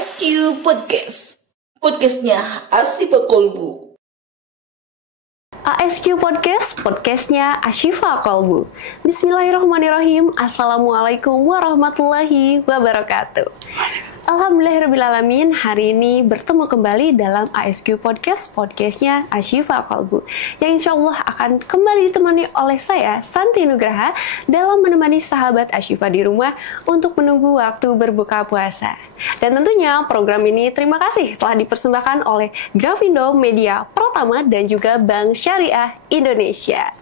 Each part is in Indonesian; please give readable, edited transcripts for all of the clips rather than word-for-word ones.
ASQ Podcast. Podcastnya Asyifa Kolbu. ASQ Podcast, podcastnya Asyifa Kolbu. Bismillahirrahmanirrahim. Assalamualaikum warahmatullahi wabarakatuh. Alhamdulillahirrahmanirrahim. Hari ini bertemu kembali dalam ASQ Podcast, podcastnya Asyifa Kolbu, yang insya Allah akan kembali ditemani oleh saya, Santi Nugraha, dalam menemani sahabat Asyifa di rumah untuk menunggu waktu berbuka puasa. Dan tentunya program ini terima kasih telah dipersembahkan oleh Grafindo Media Pratama dan juga Bank Syariah Indonesia.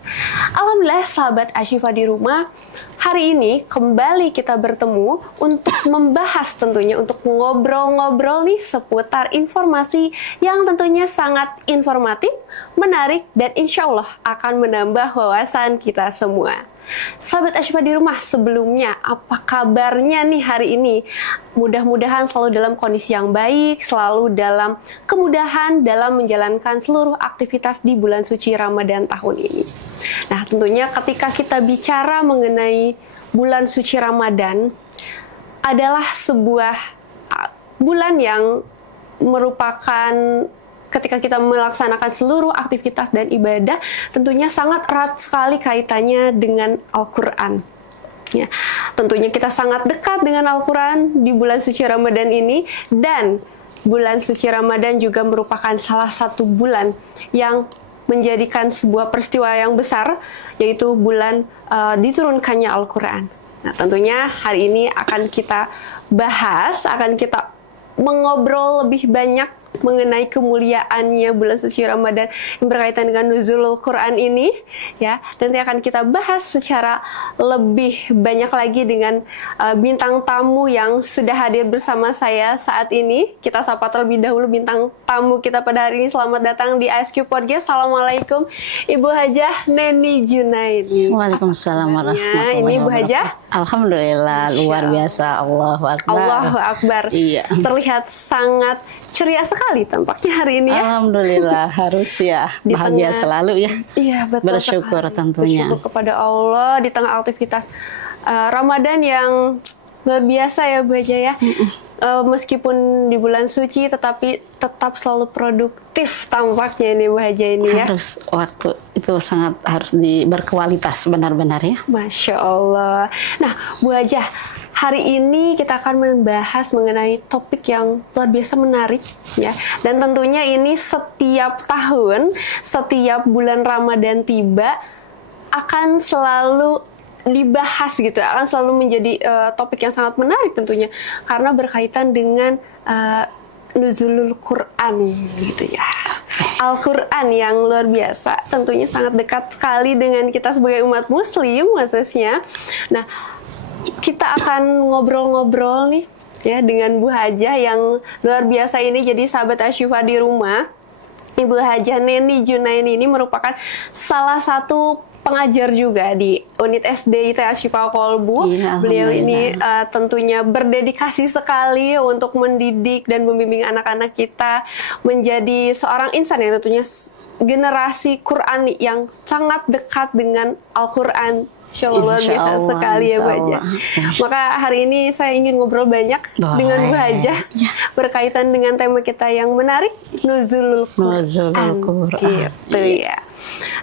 Alhamdulillah sahabat Asyifa di rumah, hari ini kembali kita bertemu untuk membahas, tentunya untuk ngobrol-ngobrol nih seputar informasi yang tentunya sangat informatif, menarik, dan insya Allah akan menambah wawasan kita semua. Sahabat Asyifa di rumah, sebelumnya apa kabarnya nih hari ini? Mudah-mudahan selalu dalam kondisi yang baik, selalu dalam kemudahan dalam menjalankan seluruh aktivitas di bulan suci Ramadan tahun ini. Nah, tentunya ketika kita bicara mengenai bulan suci Ramadan, adalah sebuah bulan yang merupakan ketika kita melaksanakan seluruh aktivitas dan ibadah, tentunya sangat erat sekali kaitannya dengan Al-Quran. Ya, tentunya kita sangat dekat dengan Al-Quran di bulan suci Ramadan ini, dan bulan suci Ramadan juga merupakan salah satu bulan yang menjadikan sebuah peristiwa yang besar, yaitu bulan diturunkannya Al-Quran. Nah, tentunya hari ini akan kita bahas, akan kita mengobrol lebih banyak mengenai kemuliaannya bulan suci Ramadan yang berkaitan dengan nuzulul Quran ini, ya. Nanti akan kita bahas secara lebih banyak lagi dengan bintang tamu yang sudah hadir bersama saya saat ini. Kita sapa terlebih dahulu bintang tamu kita pada hari ini. Selamat datang di ASQ Podcast. Assalamualaikum Ibu Hajah Neni Junaidi. Waalaikumsalam warahmatullahi wabarakatuh. Ini Ibu Hajah. Alhamdulillah, luar biasa. Allahu Akbar. Allahu Akbar. Iya. Terlihat sangat ceria sekali tampaknya hari ini ya. Alhamdulillah, harus ya bahagia selalu ya. Iya, betul. Bersyukur sekali. tentunya. Bersyukur kepada Allah di tengah aktivitas Ramadan yang luar biasa ya Bu Haja ya. Meskipun di bulan suci tetapi tetap selalu produktif tampaknya ini Bu Haja ini ya. Harus, waktu itu sangat harus berkualitas benar-benar ya. Masya Allah. Nah Bu Haja, hari ini kita akan membahas mengenai topik yang luar biasa menarik ya. Dan tentunya ini setiap tahun, setiap bulan Ramadan tiba akan selalu dibahas gitu, akan selalu menjadi topik yang sangat menarik tentunya karena berkaitan dengan nuzulul Quran gitu ya. Al-Quran yang luar biasa, tentunya sangat dekat sekali dengan kita sebagai umat muslim khususnya. Nah, kita akan ngobrol-ngobrol nih ya dengan Bu Hajah yang luar biasa ini. Jadi sahabat Asyifa di rumah, Ibu Hajah Neni Junaidi ini merupakan salah satu pengajar juga di unit SD IT Asyifa Kolbu. Iya, beliau ini tentunya berdedikasi sekali untuk mendidik dan membimbing anak-anak kita menjadi seorang insan yang tentunya generasi Quran yang sangat dekat dengan Al-Quran. Insya Allah biasa sekali ya Bu Hajah. Maka hari ini saya ingin ngobrol banyak dengan Bu Hajah berkaitan dengan tema kita yang menarik, nuzulul Quran. Gitu ya.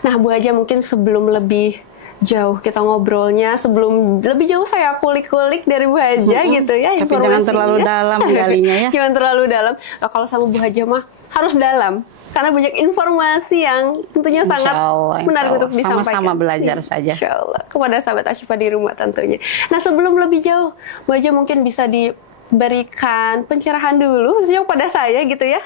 Nah Bu Hajah, mungkin sebelum lebih jauh kita ngobrolnya, sebelum lebih jauh saya kulik-kulik dari Bu Hajah gitu ya. Tapi jangan terlalu dalam galinya ya. Jangan terlalu dalam. Nah, kalau sama Bu Hajah mah harus dalam. Karena banyak informasi yang tentunya sangat menarik untuk disampaikan. Sama-sama belajar saja. Insya Allah. Kepada sahabat Asyifa di rumah tentunya. Nah sebelum lebih jauh, Bu Hajah mungkin bisa diberikan pencerahan dulu, khususnya pada saya gitu ya.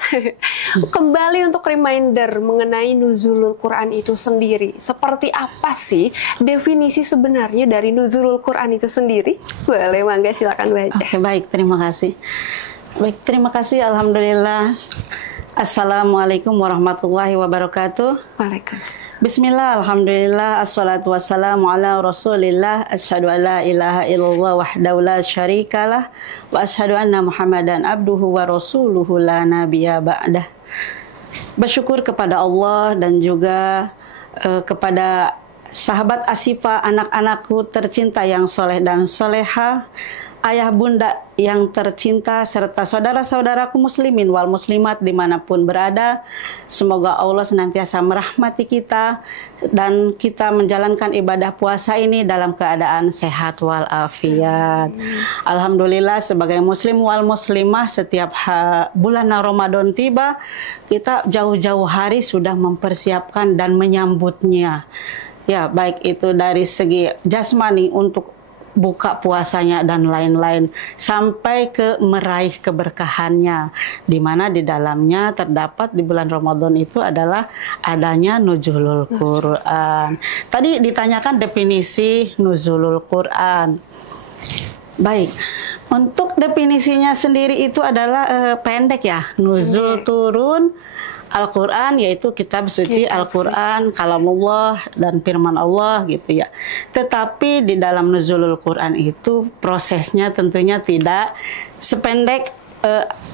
Kembali untuk reminder mengenai nuzulul Quran itu sendiri. Seperti apa sih definisi sebenarnya dari nuzulul Quran itu sendiri? Boleh, mangga silakan Bu Hajah. Oke, baik, terima kasih. Baik, terima kasih. Alhamdulillah. Assalamualaikum warahmatullahi wabarakatuh. Waalaikumsalam. Bismillah, alhamdulillah, assalatu wassalamu ala rasulillah, asyhadu an la ilaha illallah wahdahu la syarikalah, wa asyhadu anna muhammadan abduhu wa rasuluhu la nabiyya ba'dah. Bersyukur kepada Allah dan juga kepada sahabat Asyifa, anak-anakku tercinta yang soleh dan soleha, ayah bunda yang tercinta serta saudara-saudaraku muslimin wal muslimat dimanapun berada, semoga Allah senantiasa merahmati kita dan kita menjalankan ibadah puasa ini dalam keadaan sehat walafiat. Alhamdulillah sebagai muslim wal muslimah, setiap bulan Ramadan tiba, kita jauh-jauh hari sudah mempersiapkan dan menyambutnya. Ya, baik itu dari segi jasmani untuk buka puasanya dan lain-lain, sampai ke meraih keberkahannya, di mana di dalamnya terdapat di bulan Ramadan itu adalah adanya nuzulul Quran. Tadi ditanyakan definisi nuzulul Quran. Baik, untuk definisinya sendiri itu adalah pendek ya, nuzul turun Al-Quran, yaitu kitab suci Al-Quran, kalamullah dan firman Allah gitu ya. Tetapi di dalam nuzulul Quran itu prosesnya tentunya tidak sependek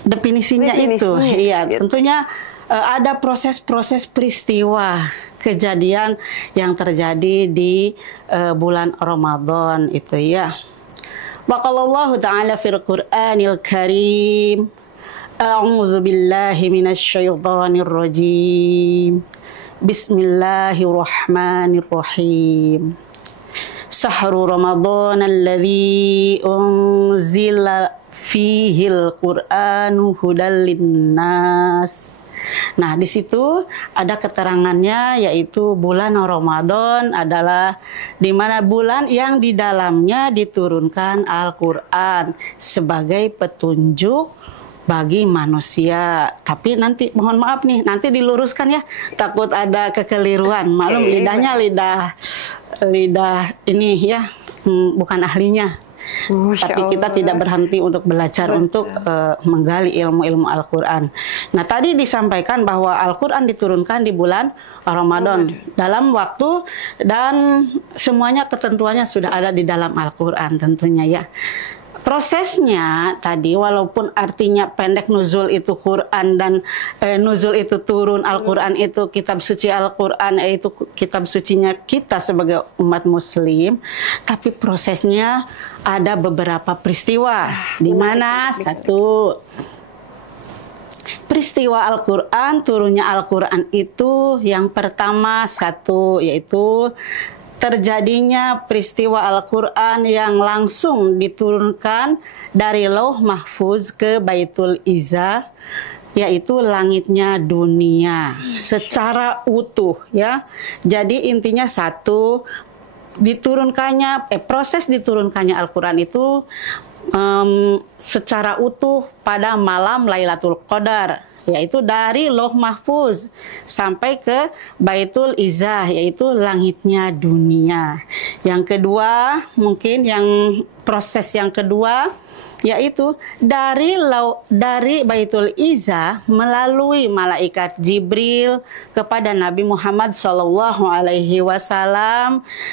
definisinya itu. Iya, gitu. Tentunya ada proses-proses peristiwa kejadian yang terjadi di bulan Ramadan itu ya. Wa qala Allah Ta'ala fil Qur'anil Karim, A'udzu billahi minasy syaithanir rajim. Bismillahirrahmanirrahim. Sahru Ramadan alladzi unzila fihil Qur'anu hudal linnas. Nah, di situ ada keterangannya, yaitu bulan Ramadan adalah di mana bulan yang di dalamnya diturunkan Al-Qur'an sebagai petunjuk bagi manusia. Tapi nanti mohon maaf nih, nanti diluruskan ya, takut ada kekeliruan. Maklum lidahnya lidah ini ya, bukan ahlinya. Tapi kita tidak berhenti untuk belajar, untuk menggali ilmu-ilmu Al-Quran. Nah, tadi disampaikan bahwa Al-Quran diturunkan di bulan Ramadan dalam waktu, dan semuanya ketentuannya sudah ada di dalam Al-Quran tentunya ya. Prosesnya tadi, walaupun artinya pendek nuzul itu Quran dan nuzul itu turun, Al-Quran itu kitab suci Al-Quran, yaitu kitab sucinya kita sebagai umat muslim, tapi prosesnya ada beberapa peristiwa, di mana satu, peristiwa Al-Quran, turunnya Al-Quran itu yang pertama satu, yaitu terjadinya peristiwa Al-Quran yang langsung diturunkan dari Lauh Mahfuz ke Baitul Izzah, yaitu langitnya dunia secara utuh ya. Jadi intinya satu, diturunkannya proses diturunkannya Al-Quran itu secara utuh pada malam Lailatul Qadar, yaitu dari Lauh Mahfuz sampai ke Baitul Izzah, yaitu langitnya dunia. Yang kedua, mungkin yang proses yang kedua, yaitu dari Baitul Izzah melalui malaikat Jibril kepada Nabi Muhammad SAW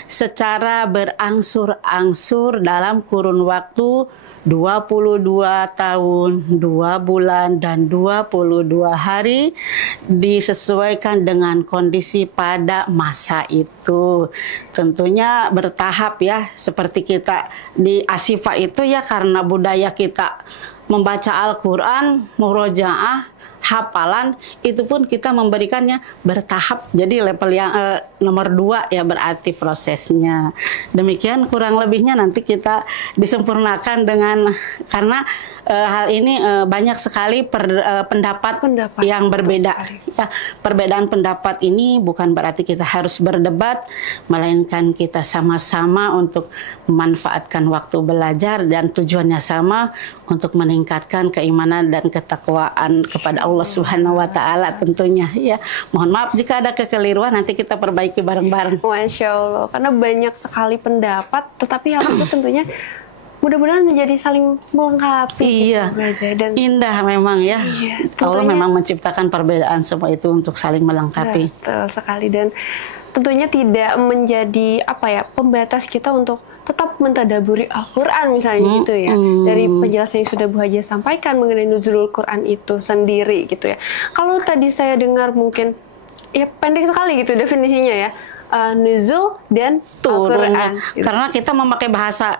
secara berangsur-angsur dalam kurun waktu 22 tahun, 2 bulan, dan 22 hari, disesuaikan dengan kondisi pada masa itu. Tentunya bertahap ya, seperti kita di Asyifa itu ya, karena budaya kita membaca Al-Quran, murojaah, hafalan, itu pun kita memberikannya bertahap. Jadi level yang nomor 2 ya berarti prosesnya. Demikian kurang lebihnya, nanti kita disempurnakan dengan, karena hal ini banyak sekali pendapat yang berbeda. Ya, perbedaan pendapat ini bukan berarti kita harus berdebat, melainkan kita sama-sama untuk memanfaatkan waktu belajar, dan tujuannya sama, untuk meningkatkan keimanan dan ketakwaan kepada Allah Subhanahu wa Ta'ala tentunya ya. Mohon maaf jika ada kekeliruan, nanti kita perbaiki bareng-bareng. Masya Allah, karena banyak sekali pendapat, tetapi hal itu tentunya mudah-mudahan menjadi saling melengkapi. Iya, gitu, dan indah memang ya. Iya, Allah memang menciptakan perbedaan semua itu untuk saling melengkapi. Betul sekali, dan tentunya tidak menjadi pembatas kita untuk tetap mentadaburi Al-Quran misalnya gitu ya. Dari penjelasan yang sudah Bu Haja sampaikan mengenai nuzulul Quran itu sendiri gitu ya. Kalau tadi saya dengar mungkin ya pendek sekali gitu definisinya ya. nuzul dan turunnya. Al-Quran. Karena kita memakai bahasa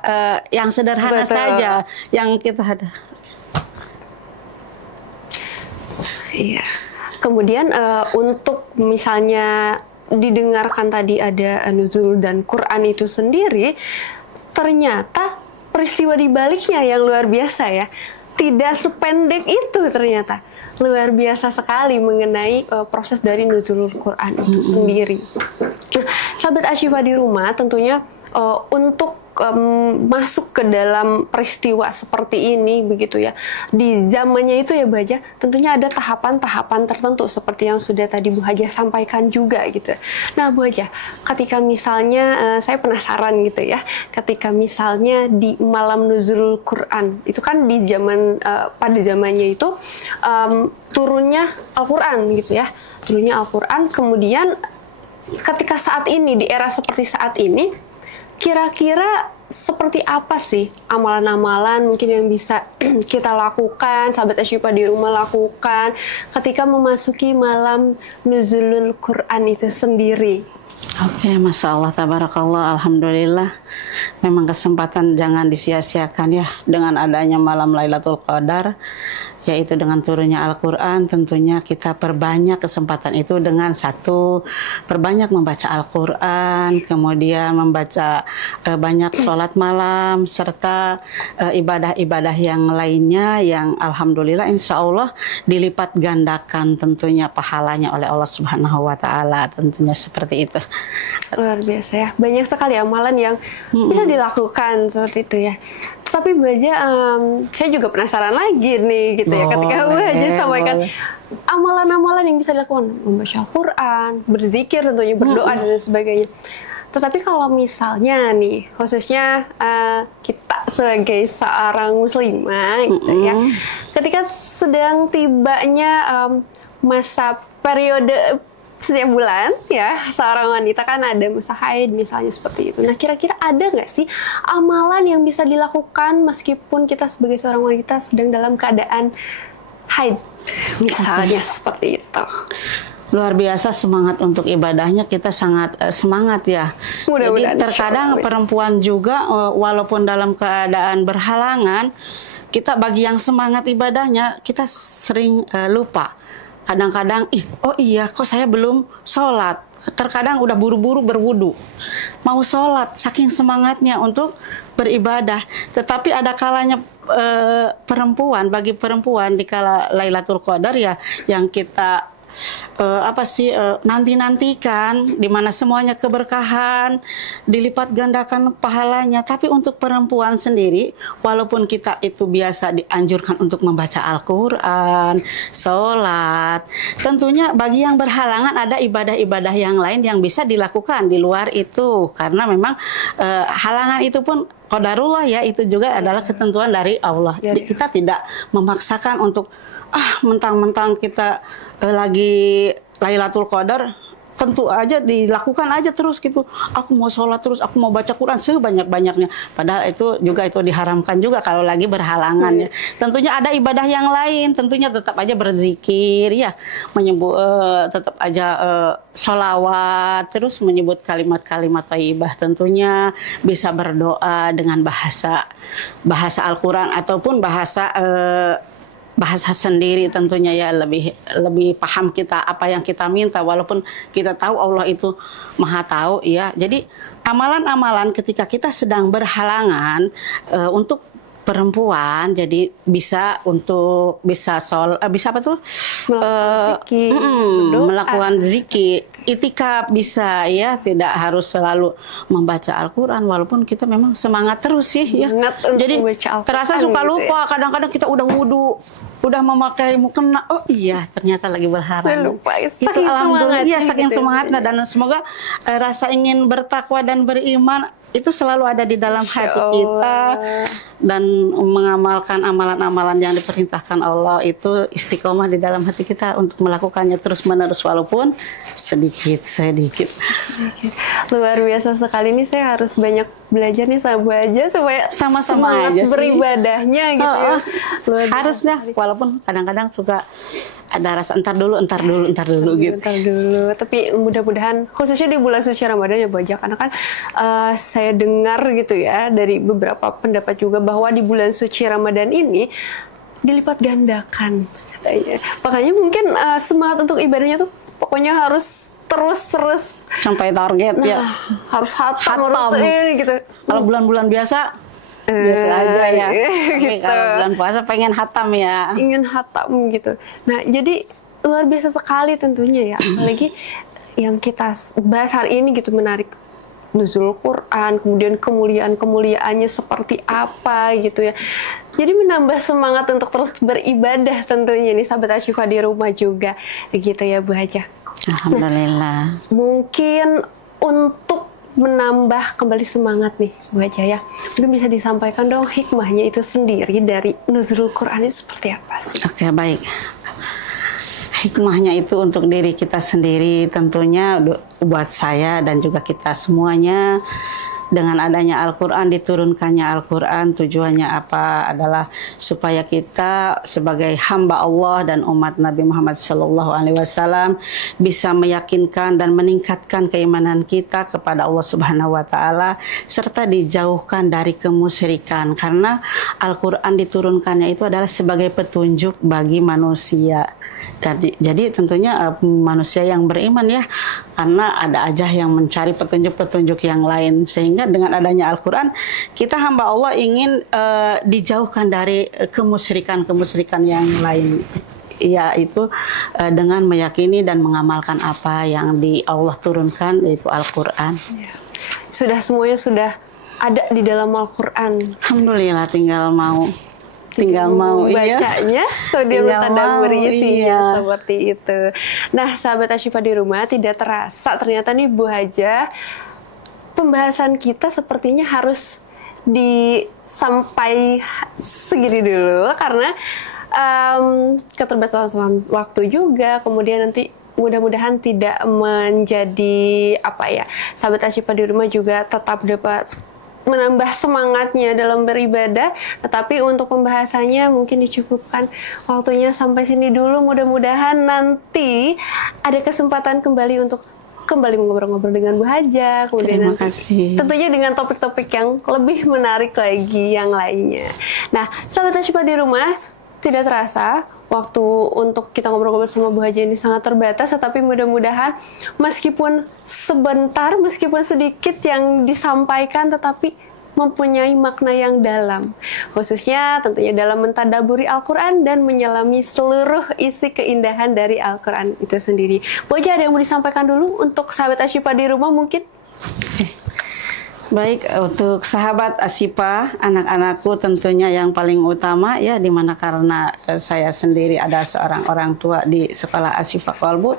yang sederhana Betul. saja, yang kita ada. Iya. Kemudian untuk misalnya didengarkan tadi ada nuzul dan Quran itu sendiri, ternyata peristiwa di baliknya yang luar biasa ya. Tidak sependek itu ternyata. Luar biasa sekali mengenai proses dari nuzulul Quran itu sendiri. Nah, sahabat Asyifa di rumah tentunya untuk masuk ke dalam peristiwa seperti ini begitu ya, di zamannya itu ya Bu Haja, tentunya ada tahapan-tahapan tertentu seperti yang sudah tadi Bu Haja sampaikan juga gitu. Nah Bu Haja, ketika misalnya saya penasaran gitu ya, ketika misalnya di malam nuzulul Quran itu kan di zaman pada zamannya itu turunnya Al-Quran gitu ya, turunnya Al-Quran, kemudian ketika saat ini, di era seperti saat ini, kira-kira seperti apa sih amalan-amalan mungkin yang bisa kita lakukan, sahabat Asyifa di rumah lakukan ketika memasuki malam nuzulul Quran itu sendiri? Oke, Masya Allah, tabarakallah, alhamdulillah. Memang kesempatan jangan disia-siakan ya, dengan adanya malam Lailatul Qadar, yaitu dengan turunnya Al-Quran. Tentunya kita perbanyak kesempatan itu dengan satu, perbanyak membaca Al-Quran, kemudian membaca banyak sholat malam, serta ibadah-ibadah yang lainnya yang alhamdulillah insya Allah dilipat gandakan tentunya pahalanya oleh Allah Subhanahu wa Ta'ala, tentunya seperti itu. Luar biasa ya, banyak sekali amalan yang bisa dilakukan seperti itu ya. Tapi Bu Haja, saya juga penasaran lagi nih gitu ya, ketika Bu Haja sampaikan amalan-amalan yang bisa dilakukan, membaca Al-Quran, berzikir tentunya, berdoa dan sebagainya. Tetapi kalau misalnya nih, khususnya kita sebagai seorang muslimah gitu ya, ketika sedang tibanya masa periode setiap bulan ya, seorang wanita kan ada masa haid misalnya seperti itu. Nah kira-kira ada nggak sih amalan yang bisa dilakukan meskipun kita sebagai seorang wanita sedang dalam keadaan haid misalnya seperti itu? Luar biasa semangat untuk ibadahnya, kita sangat semangat ya. Mudah-mudahan. Jadi terkadang perempuan juga walaupun dalam keadaan berhalangan, kita bagi yang semangat ibadahnya kita sering lupa. Kadang-kadang, oh iya kok saya belum sholat. Terkadang udah buru-buru berwudu, mau sholat, saking semangatnya untuk beribadah. Tetapi ada kalanya perempuan, bagi perempuan di kala Lailatul Qadar ya, yang kita nanti-nantikan, di mana semuanya keberkahan, dilipat gandakan pahalanya. Tapi untuk perempuan sendiri, walaupun kita itu biasa dianjurkan untuk membaca Al-Quran, sholat, tentunya bagi yang berhalangan ada ibadah-ibadah yang lain yang bisa dilakukan di luar itu. Karena memang halangan itu pun qadarullah ya, itu juga adalah ketentuan dari Allah. Jadi kita tidak memaksakan untuk mentang-mentang kita lagi Lailatul Qadar, tentu aja dilakukan aja terus gitu. Aku mau sholat terus, aku mau baca Quran sebanyak-banyaknya. Padahal itu diharamkan juga kalau lagi berhalangan ya. Tentunya ada ibadah yang lain, tentunya tetap aja berzikir ya, menyebut tetap aja sholawat, terus menyebut kalimat-kalimat thayyibah. Tentunya bisa berdoa dengan bahasa Al-Quran ataupun bahasa sendiri, tentunya ya lebih paham kita apa yang kita minta, walaupun kita tahu Allah itu Maha tahu ya. Jadi amalan-amalan ketika kita sedang berhalangan untuk perempuan, jadi bisa melakukan zikir, itikaf bisa ya, tidak harus selalu membaca Al-Quran, walaupun kita memang semangat terus sih ya. Jadi terasa suka lupa, kadang-kadang kita udah wudu, udah memakai mukena, oh iya ternyata lagi berhalangan. Itu alhamdulillah ya, saking semangatnya, dan semoga rasa ingin bertakwa dan beriman itu selalu ada di dalam hati kita, dan mengamalkan amalan-amalan yang diperintahkan Allah itu istiqomah di dalam hati kita untuk melakukannya terus-menerus walaupun sedikit. Luar biasa sekali, ini saya harus banyak belajar nih sama Bu Haja supaya sama-sama semangat aja beribadahnya gitu ya. Harusnya, walaupun kadang-kadang suka ada rasa entar dulu gitu. Bentar dulu. Tapi mudah-mudahan khususnya di bulan suci Ramadan ya Bu Haja, karena kan saya dengar gitu ya dari beberapa pendapat juga bahwa di bulan suci Ramadan ini dilipat gandakan katanya. Makanya mungkin semangat untuk ibadahnya tuh pokoknya harus terus sampai target ya. Harus hatam. Ini gitu. Kalau bulan-bulan biasa aja ya. Tapi Gitu. kalau bulan puasa pengen hatam ya. Ingin hatam gitu. Nah, jadi luar biasa sekali tentunya ya. Apalagi yang kita bahas hari ini gitu, menarik nuzul Quran, kemudian kemuliaannya seperti apa gitu ya. Jadi menambah semangat untuk terus beribadah tentunya nih sahabat Asyifa di rumah juga. Gitu ya Bu Haja. Alhamdulillah. Mungkin untuk menambah kembali semangat nih Bu Haja ya, mungkin bisa disampaikan dong hikmahnya itu sendiri dari nuzul Quran itu seperti apa sih? Oke, baik. Hikmahnya itu untuk diri kita sendiri tentunya, buat saya dan juga kita semuanya. Dengan adanya Al-Quran, diturunkannya Al-Quran, tujuannya apa? Adalah supaya kita sebagai hamba Allah dan umat Nabi Muhammad SAW bisa meyakinkan dan meningkatkan keimanan kita kepada Allah Subhanahu wa Ta'ala, serta dijauhkan dari kemusyrikan. Karena Al-Quran diturunkannya itu adalah sebagai petunjuk bagi manusia. Jadi tentunya manusia yang beriman ya, karena ada aja yang mencari petunjuk-petunjuk yang lain. Sehingga dengan adanya Al-Quran, kita hamba Allah ingin dijauhkan dari kemusyrikan yang lain. Yaitu dengan meyakini dan mengamalkan apa yang Allah turunkan, yaitu Al-Quran. Semuanya sudah ada di dalam Al-Quran. Alhamdulillah, tinggal mau bacanya, kemudian mentadaburi isinya, seperti itu. Nah, sahabat Asyifa di rumah, tidak terasa ternyata nih Bu Haja, pembahasan kita sepertinya harus sampai segini dulu karena keterbatasan waktu juga, kemudian nanti mudah-mudahan tidak menjadi sahabat Asyifa di rumah juga tetap dapat menambah semangatnya dalam beribadah, tetapi untuk pembahasannya mungkin dicukupkan waktunya sampai sini dulu. Mudah-mudahan nanti ada kesempatan kembali untuk mengobrol-ngobrol dengan Bu Haja, kemudian nanti tentunya dengan topik-topik yang lebih menarik lagi yang lainnya. Nah, sahabat Asyifa di rumah, tidak terasa waktu untuk kita ngobrol-ngobrol sama Bu Haja ini sangat terbatas, tetapi mudah-mudahan meskipun sebentar, meskipun sedikit yang disampaikan, tetapi mempunyai makna yang dalam. Khususnya tentunya dalam mentadaburi Al-Quran dan menyelami seluruh isi keindahan dari Al-Quran itu sendiri. Bu Haja, ada yang mau disampaikan dulu untuk sahabat Asyifa di rumah mungkin? Baik, untuk sahabat Asyifa, anak-anakku tentunya yang paling utama ya, dimana karena saya sendiri ada seorang orang tua di sekolah Asyifa Qalbu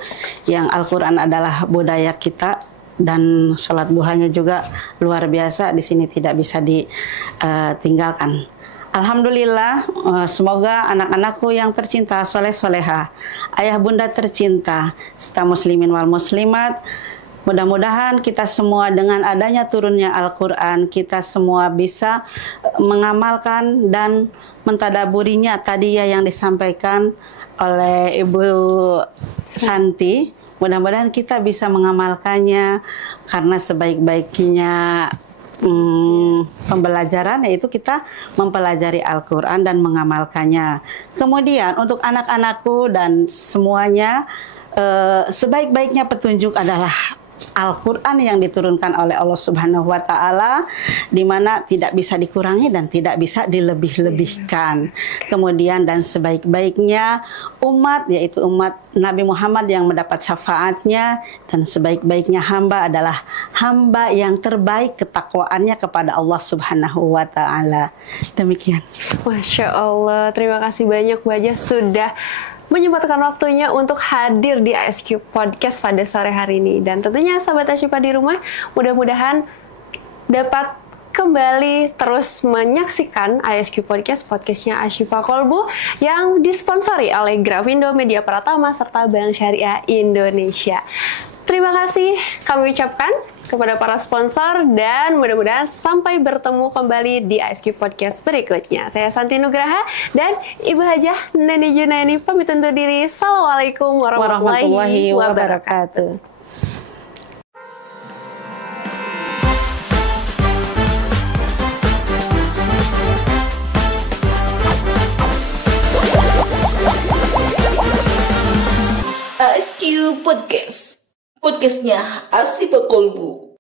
yang Al-Quran adalah budaya kita, dan sholat duhanya juga luar biasa di sini, tidak bisa ditinggalkan. Alhamdulillah, semoga anak-anakku yang tercinta, soleh-soleha, ayah bunda tercinta, serta muslimin wal muslimat, mudah-mudahan kita semua dengan adanya turunnya Al-Quran, kita semua bisa mengamalkan dan mentadaburinya tadi ya yang disampaikan oleh Ibu Santi. Mudah-mudahan kita bisa mengamalkannya, karena sebaik-baiknya pembelajaran yaitu kita mempelajari Al-Quran dan mengamalkannya. Kemudian untuk anak-anakku dan semuanya, sebaik-baiknya petunjuk adalah Al-Quran yang diturunkan oleh Allah Subhanahu wa Ta'ala, di mana tidak bisa dikurangi dan tidak bisa dilebih-lebihkan. Kemudian dan sebaik-baiknya umat, yaitu umat Nabi Muhammad yang mendapat syafaatnya, dan sebaik-baiknya hamba adalah hamba yang terbaik ketakwaannya kepada Allah Subhanahu wa Ta'ala. Demikian. Masya Allah, terima kasih banyak Bu Haja sudah menyempatkan waktunya untuk hadir di ASQ Podcast pada sore hari ini. Dan tentunya sahabat Asyifa di rumah, mudah-mudahan dapat kembali terus menyaksikan ASQ Podcast, podcastnya Asyifa Qalbu yang disponsori oleh Grafindo Media Pratama serta Bank Syariah Indonesia. Terima kasih kami ucapkan kepada para sponsor dan mudah-mudahan sampai bertemu kembali di ASQ Podcast berikutnya. Saya Santi Nugraha dan Ibu Hajah Neni Junaini pamit undur diri. Assalamualaikum warahmatullahi wabarakatuh. ASQ Podcast. Podcastnya Asli Pak Kolbu.